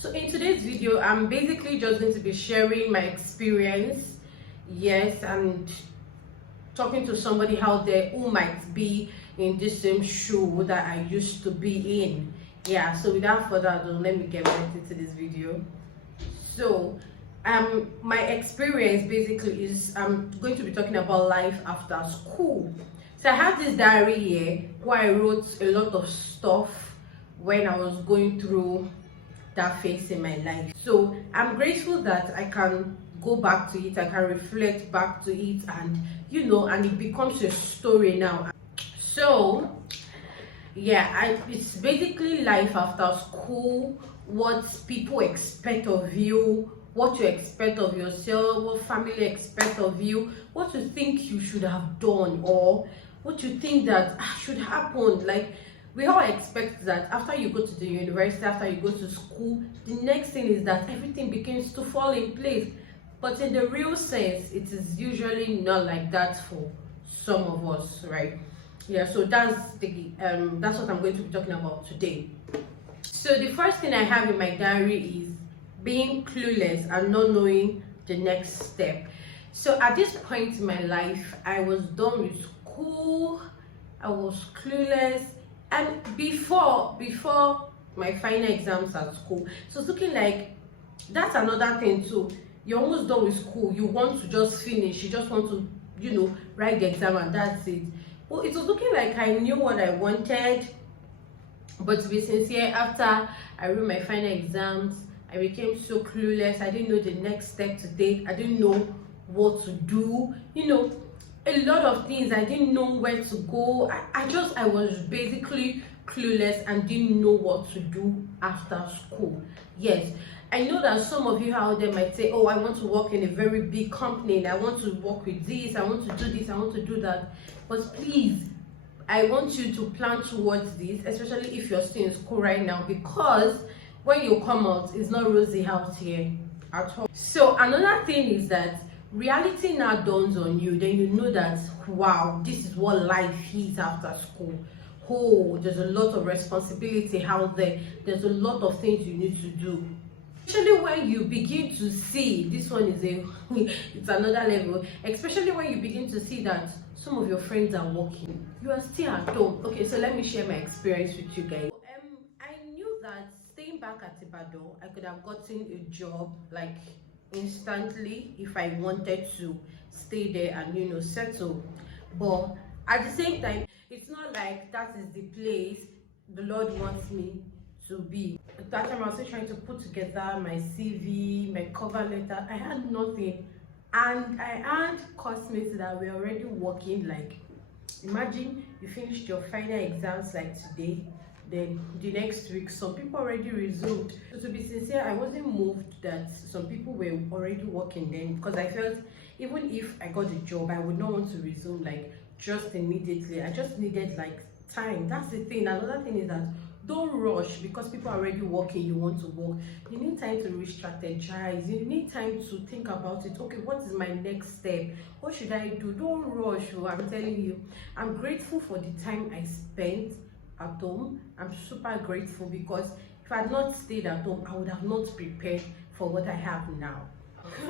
So in today's video, I'm basically just going to be sharing my experience, yes, and talking to somebody out there who might be in this same shoe that I used to be in. Yeah, so without further ado, let me get right into this video. So my experience basically is I'm going to be talking about life after school. So I have this diary here where I wrote a lot of stuff when I was going through that phase in my life. So I'm grateful that I can go back to it, I can reflect back to it, and and it becomes a story now. So yeah, it's basically life after school, what people expect of you, what you expect of yourself, what family expect of you, what you think you should have done, or what you think that should happen. Like, we all expect that after you go to the university, after you go to school, the next thing is that everything begins to fall in place. But in the real sense, it is usually not like that for some of us, right? Yeah, so that's what I'm going to be talking about today. So the first thing I have in my diary is being clueless and not knowing the next step. So at this point in my life, I was done with school, I was clueless, and before my final exams at school, so it's looking like that's another thing too. You're almost done with school, you want to just finish, you just want to write the exam and that's it. Well, it was looking like I knew what I wanted, but to be sincere, after I wrote my final exams, I became so clueless. I didn't know the next step to take, I didn't know what to do, a lot of things. I didn't know where to go. I was basically clueless and didn't know what to do after school. Yes, I know that some of you out there might say, oh, I want to work in a very big company, and I want to work with this, I want to do this, I want to do that. But please, I want you to plan towards this, especially if you're still in school right now, because when you come out, it's not rosy out here at all. So another thing is that reality now dawns on you. Then you know that, wow, this is what life is after school. Oh, there's a lot of responsibility out there, there's a lot of things you need to do. Especially when you begin to see, this one is it's another level, especially when you begin to see that some of your friends are working, you are still at home. Okay, so let me share my experience with you guys. I knew that staying back at Ibadan, I could have gotten a job like instantly if I wanted to stay there and settle. But at the same time, it's not like that is the place the Lord wants me to be. At that time, I was still trying to put together my CV, my cover letter. I had nothing, and I had classmates that were already working. Like, imagine you finished your final exams like today, then the next week some people already resumed. So to be sincere, I wasn't moved that some people were already working then, because I felt even if I got a job, I would not want to resume like just immediately. I just needed like time. That's the thing. Another thing is that don't rush because people are already working, you want to work. You need time to re-strategize. You need time to think about it. Okay, what is my next step? What should I do? Don't rush. I'm telling you, I'm grateful for the time I spent at home. I'm super grateful, because if I had not stayed at home, I would have not prepared for what I have now.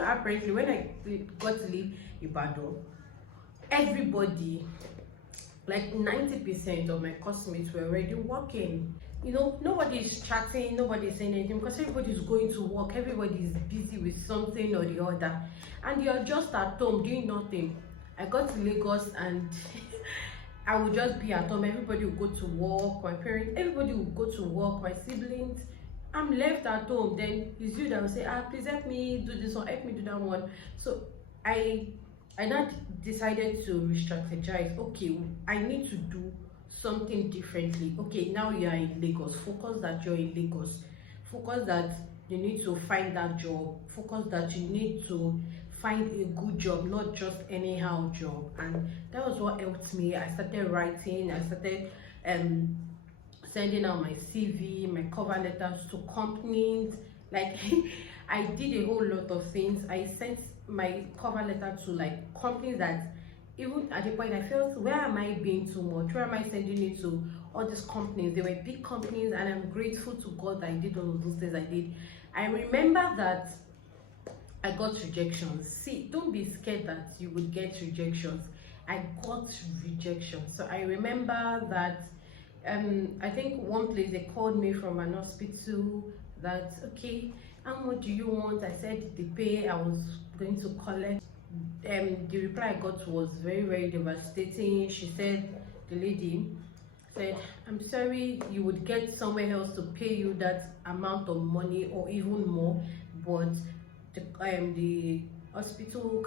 Apparently, when I got to leave Ibadan, everybody, like 90% of my classmates, were already working. Nobody is chatting, nobody is saying anything, because everybody is going to work, everybody is busy with something or the other, and you're just at home doing nothing. I got to Lagos and I would just be at home. Everybody will go to work, my parents, everybody will go to work, my siblings. I'm left at home. Then it's you that will say, please help me do this one, help me do that one. So I now decided to re-strategize. Okay, I need to do something differently. Okay, now you are in Lagos. Focus that you're in Lagos. Focus that you need to find that job. Focus that you need to find a good job, not just anyhow job. And that was what helped me. I started writing. I started sending out my CV, my cover letters to companies. Like, I did a whole lot of things. I sent my cover letter to like companies that even at the point I felt, where am I being too much? Where am I sending it to? all these companies. They were big companies, and I'm grateful to God that I did all of those things I did. I remember that I got rejections. See, don't be scared that you would get rejections. I got rejections. So I remember that I think one place they called me from an hospital that, okay, how much do you want? I said the pay I was going to collect. The reply I got was very, very devastating. She said, the lady said, I'm sorry, you would get somewhere else to pay you that amount of money or even more, but the hospital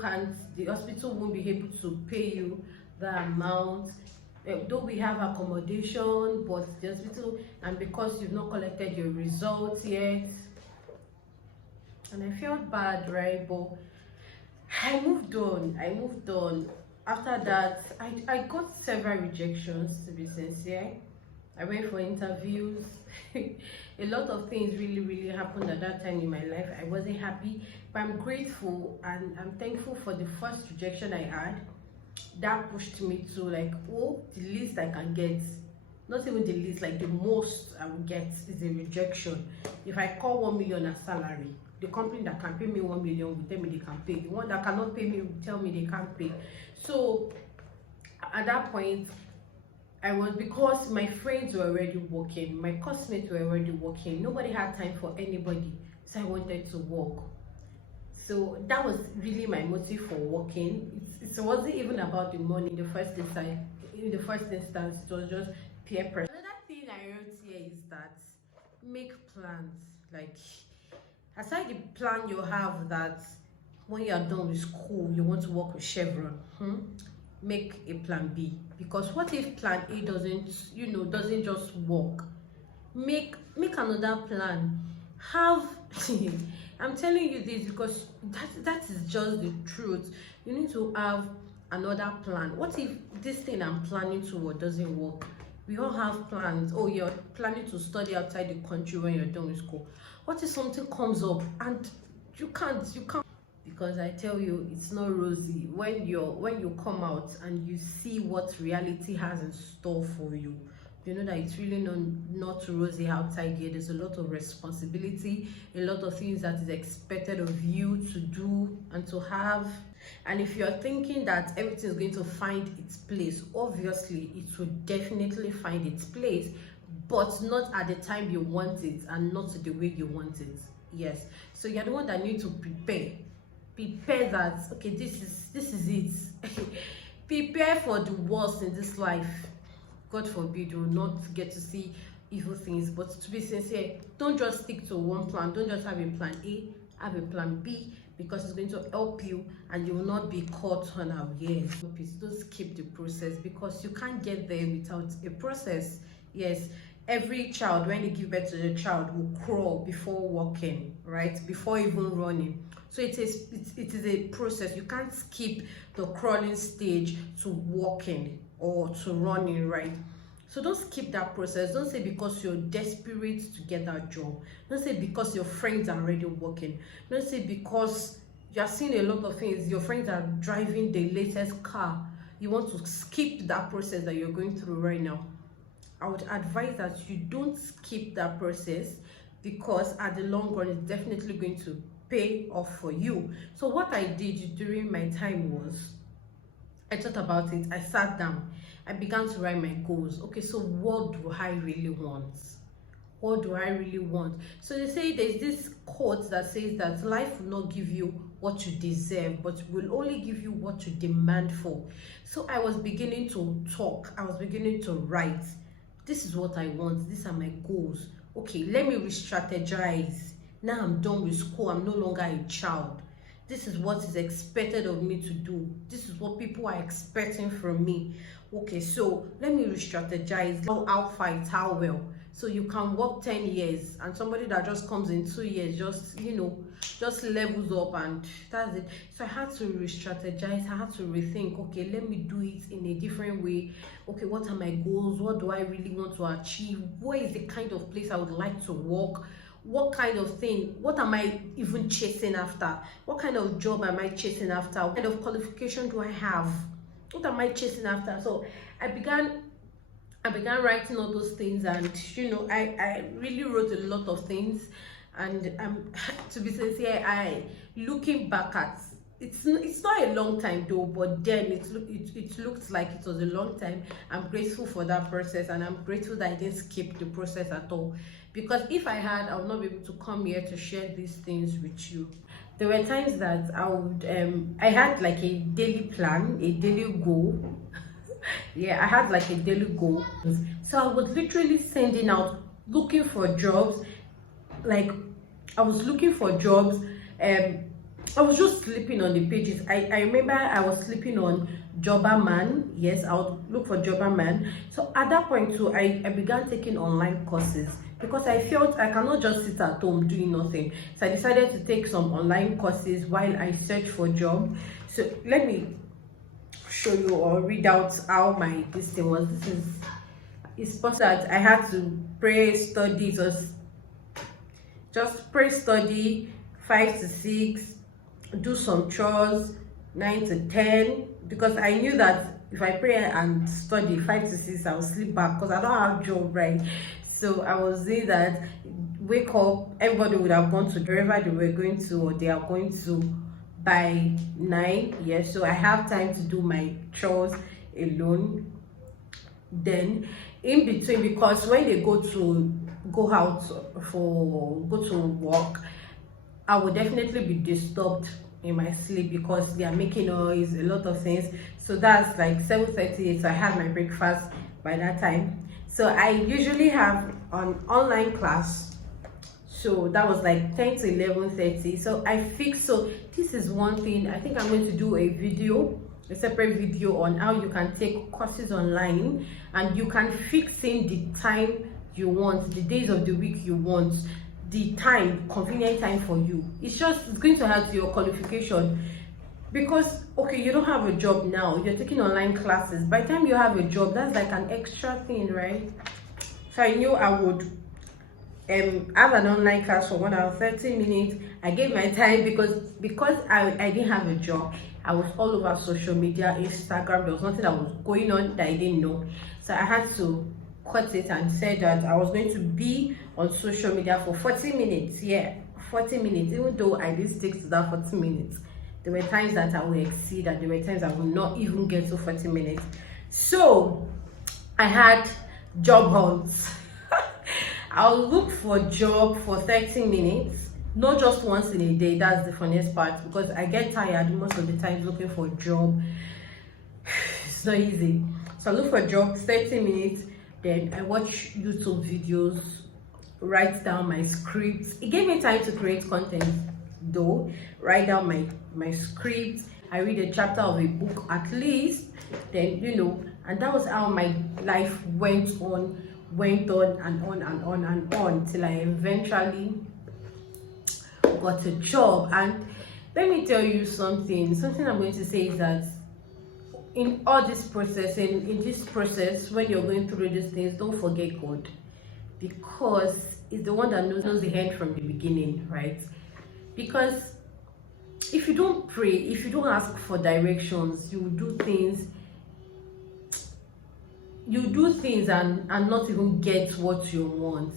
won't be able to pay you the amount. Though we have accommodation, but the hospital, and because you've not collected your results yet. And I felt bad, right? But I moved on. After that, I got several rejections, to be sincere. I went for interviews. A lot of things really happened at that time in my life. I wasn't happy, but I'm grateful and I'm thankful for the first rejection I had. That pushed me to, like, oh, the least I can get, not even the least, like the most I will get is a rejection. If I call 1 million as salary, the company that can pay me 1 million will tell me they can pay. The one that cannot pay me will tell me they can't pay. So at that point, because my friends were already working, my classmates were already working, nobody had time for anybody, so I wanted to work. So that was really my motive for working. It wasn't even about the money in the first instance. It was just peer pressure. Another thing I wrote here is that make plans. Like, aside the plan you have that when you are done with school you want to work with Chevron, make a plan B. Because what if plan A doesn't just work? Make another plan. Have I'm telling you this because that is just the truth. You need to have another plan. What if this thing I'm planning toward doesn't work? We all have plans. Oh, you're planning to study outside the country when you're done with school. What if something comes up and you can't? Because I tell you, it's not rosy. When you come out and you see what reality has in store for you, you know that it's really not rosy outside here. There's a lot of responsibility, a lot of things that is expected of you to do and to have. And if you're thinking that everything is going to find its place, obviously it will definitely find its place, but not at the time you want it and not the way you want it. Yes, so you're the one that needs to prepare that, okay, this is it. Prepare for the worst in this life. God forbid you will not get to see evil things, but to be sincere, don't just stick to one plan. Don't just have a plan A, have a plan B, because it's going to help you and you will not be caught unawares. Don't skip the process, because you can't get there without a process. Yes, every child, when they give birth to the child, will crawl before walking, right? Before even running. So it is a process. You can't skip the crawling stage to walking or to running, right? So don't skip that process. Don't say because you're desperate to get that job. Don't say because your friends are already working. Don't say because you're seeing a lot of things, your friends are driving the latest car, you want to skip that process that you're going through right now. I would advise that you don't skip that process, because at the long run it's definitely going to pay off for you. So what I did during my time was, I thought about it. I sat down, I began to write my goals. Okay, so what do I really want? What do I really want? So they say there's this quote that says that life will not give you what you deserve, but will only give you what you demand for. So I was beginning to talk, I was beginning to write. This is what I want, these are my goals. Okay, let me re-strategize. Now I'm done with school, I'm no longer a child. This is what is expected of me to do. This is what people are expecting from me. Okay, so let me re-strategize. How fight, how well. So you can work 10 years and somebody that just comes in 2 years just levels up, and that's it. So I had to re-strategize. I had to rethink, okay, let me do it in a different way. Okay, what are my goals? What do I really want to achieve? What is the kind of place I would like to work? What kind of thing, what am I even chasing after? What kind of job am I chasing after? What kind of qualification do I have? What am I chasing after? So I began I began writing all those things, and I really wrote a lot of things. And to be sincere, I looking back at it's not a long time though, but then it looked like it was a long time. I'm grateful for that process, and I'm grateful that I didn't skip the process at all, because if I had, I would not be able to come here to share these things with you. There were times that I had like a daily plan, a daily goal. Yeah, I had like a daily goal, so I was literally sending out, looking for jobs. Like, I was looking for jobs. I was just sleeping on the pages. I remember I was sleeping on Jobberman. Yes, I would look for Jobberman. So at that point too, I began taking online courses, because I felt I cannot just sit at home doing nothing. So I decided to take some online courses while I search for job. So let me show you or read out how my this thing was. It's possible that I had to pray, study. So just pray, study 5 to 6, do some chores 9 to 10, because I knew that if I pray and study 5 to 6, I'll sleep back because I don't have job, right? So I was saying that, wake up, everybody would have gone to wherever they were going to, or they are going to, by 9. Yes, so I have time to do my chores alone. Then in between, because when they go out go to work, I will definitely be disturbed in my sleep, because they are making noise, a lot of things. So that's like 7:30, so I had my breakfast by that time. So I usually have an online class, so that was like 10 to 11:30. So I fixed, so this is one thing. I think I'm going to do a separate video on how you can take courses online, and you can fix in the time you want, the days of the week you want, the time, convenient time for you. It's going to add to your qualification, because okay, you don't have a job now, you're taking online classes. By the time you have a job, that's like an extra thing, right? So I knew I would have an online class for 1 hour 30 minutes. I gave my time, because I didn't have a job. I was all over social media, Instagram. There was nothing that was going on that I didn't know, so I had to cut it and said that I was going to be on social media for 40 minutes. Yeah, 40 minutes. Even though I did stick to that 40 minutes, there were times that I will exceed, and there were times I will not even get to 40 minutes. So I had job hunts. I'll look for a job for 30 minutes, not just once in a day. That's the funniest part, because I get tired most of the time looking for a job. It's not easy. So I look for a job 30 minutes, then I watch YouTube videos, write down my scripts. It gave me time to create content though. Write down my scripts. I read a chapter of a book at least, then and that was how my life went on and on till I eventually got a job. And let me tell you something I'm going to say is that in all this process, in this process, when you're going through these things, don't forget God, because it's the one that knows the end from the beginning, right? Because if you don't pray, if you don't ask for directions, you do things and not even get what you want.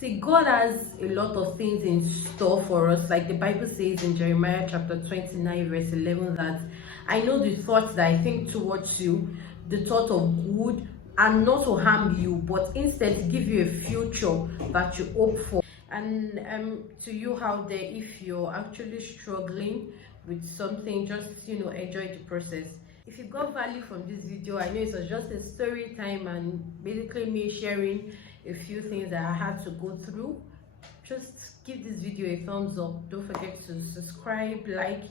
See, God has a lot of things in store for us. Like the Bible says in Jeremiah chapter 29 verse 11, that I know the thoughts that I think towards you, the thought of good and not to harm you, but instead to give you a future that you hope for. And to you out there, if you're actually struggling with something, just enjoy the process. If you got value from this video, I know it was just a story time and basically me sharing a few things that I had to go through. Just give this video a thumbs up. Don't forget to subscribe, like.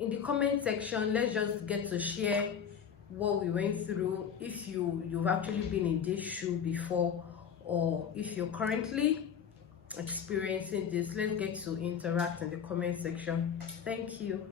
In the comment section, let's just get to share what we went through. If you've actually been in this shoe before, or if you're currently experiencing this, let's get to interact in the comment section. Thank you.